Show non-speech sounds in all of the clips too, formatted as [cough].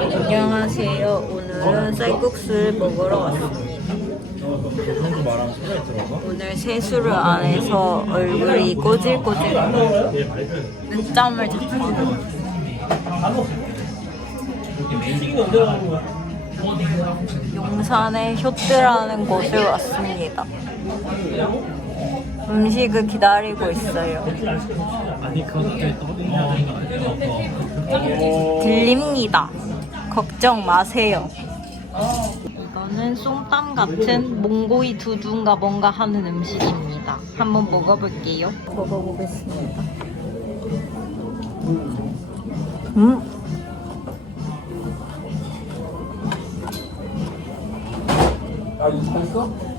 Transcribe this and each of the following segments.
안녕하세요. 오늘은 쌀국수를 먹으러 왔습니다. 오늘 세수를 안 해서 얼굴이 꼬질꼬질해요. 늦잠을 잤어요. 용산의 쇼트라는 곳을 왔습니다. 음식을 기다리고 있어요. 들립니다. 걱정 마세요. 이거는 쏨땀 같은 몽고이 두두인가 뭔가 하는 음식입니다. 한번 먹어볼게요. 먹어보겠습니다. 음. 아 이거 했어?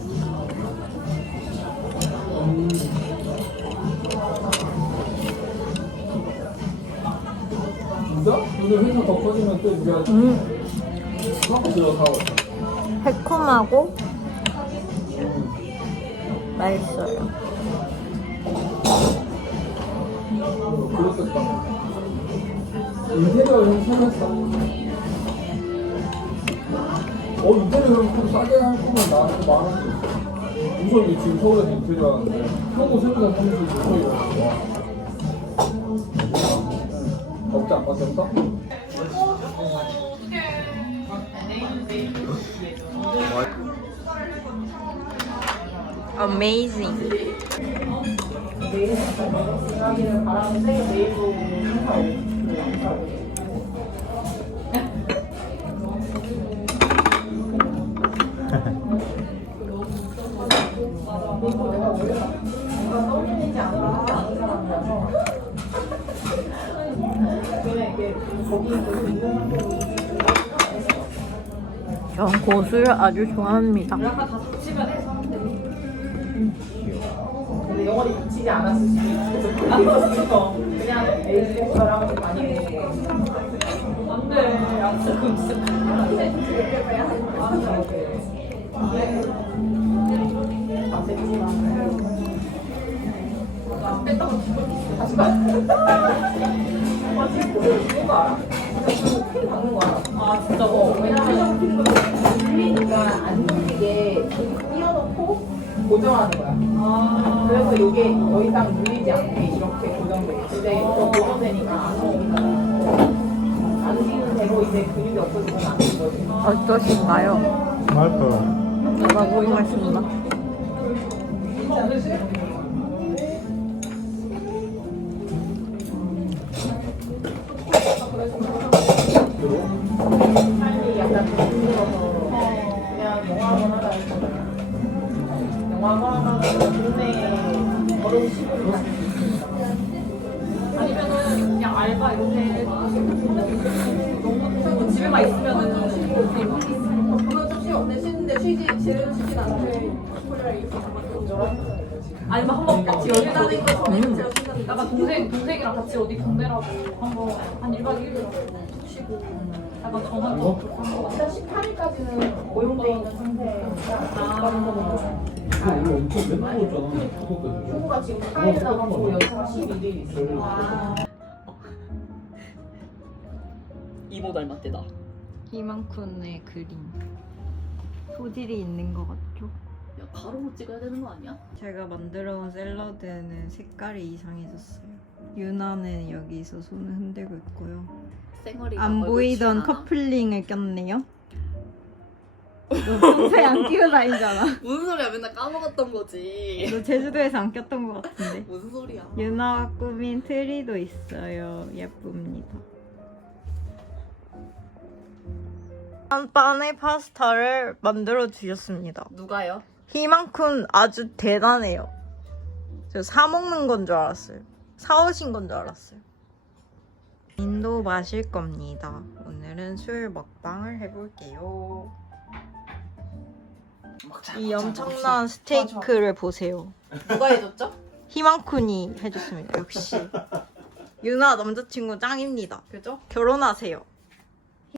오늘 회사 더 커지면 또 우리가 음. 수학 들어서 새콤하고 맛있어요. 그렇겠다. 인테리어 형 사겠어 어 인테리어 형좀 싸게 할 거면 나한테 있어 우석이 지금 서울에서 인테리어 하는데 형도 세무사 사무실 우석이 왔어 없지 안 봤었어? Amazing. 전 고수를 아주 좋아합니다. 다치지 않았을 수도 있어. 그냥 에이스랑 많이 먹고. 안 돼. 약속은 진짜. 아 진짜 뭐 왜냐면 고 고정하는 거야. 그래서 이게 더 이상 눌리지 않게 이렇게 고정돼. 근데 이거 고정되니까 안 움직이잖아. 안 이제 근육이 없어지면 안 되는 거지. 어떠신가요? 맛있어요 먹어보겠습니다. 아니면은 그냥 알바 이렇게 너무 집에만 있으면은 그러면 좀 쉬어. 근데 쉬는데 쉬지 제대로 쉬진 않는데 아니면 한번 같이 여행 나는 다니 이거 저는 제가 쉬는 약간 동생 동생이랑 같이 어디 동네라고 한번 한 1박 2일 쉬고 약간 전화도 일단 18일까지는 고용돼 있는 상태니까 이거 우리 엄청 맨날 먹었잖아 그것까지 휴무가 지금 4일 남았고 연차가 11일 있어요. 이모 닮았대 나. 희망쿤의 그림. 소질이 있는 것 같죠? 야 가로로 찍어야 되는 거 아니야? 제가 만들어 온 샐러드는 색깔이 이상해졌어요. 유나는 여기서 손을 흔들고 있고요. 쌩얼이가 안 보이던? 커플링을 꼈네요. 너 평소에 안 끼고 다니잖아. 무슨 소리야? 맨날 까먹었던 거지. 너 제주도에서 안 꼈던 것 같은데. 무슨 소리야? 유나가 꾸민 트리도 있어요. 예쁩니다. 빵의 파스타를 만들어 주셨습니다. 누가요? 희망쿤 아주 대단해요. 저 사 먹는 건 줄 알았어요. 사 오신 건 줄 알았어요. 인도 마실 겁니다. 오늘은 술 먹방을 해볼게요. 이 엄청난 스테이크를 보세요. 누가 해줬죠? 희망쿤이 해줬습니다. 역시 [laughs] 유나 남자친구 짱입니다. 그죠? 결혼하세요.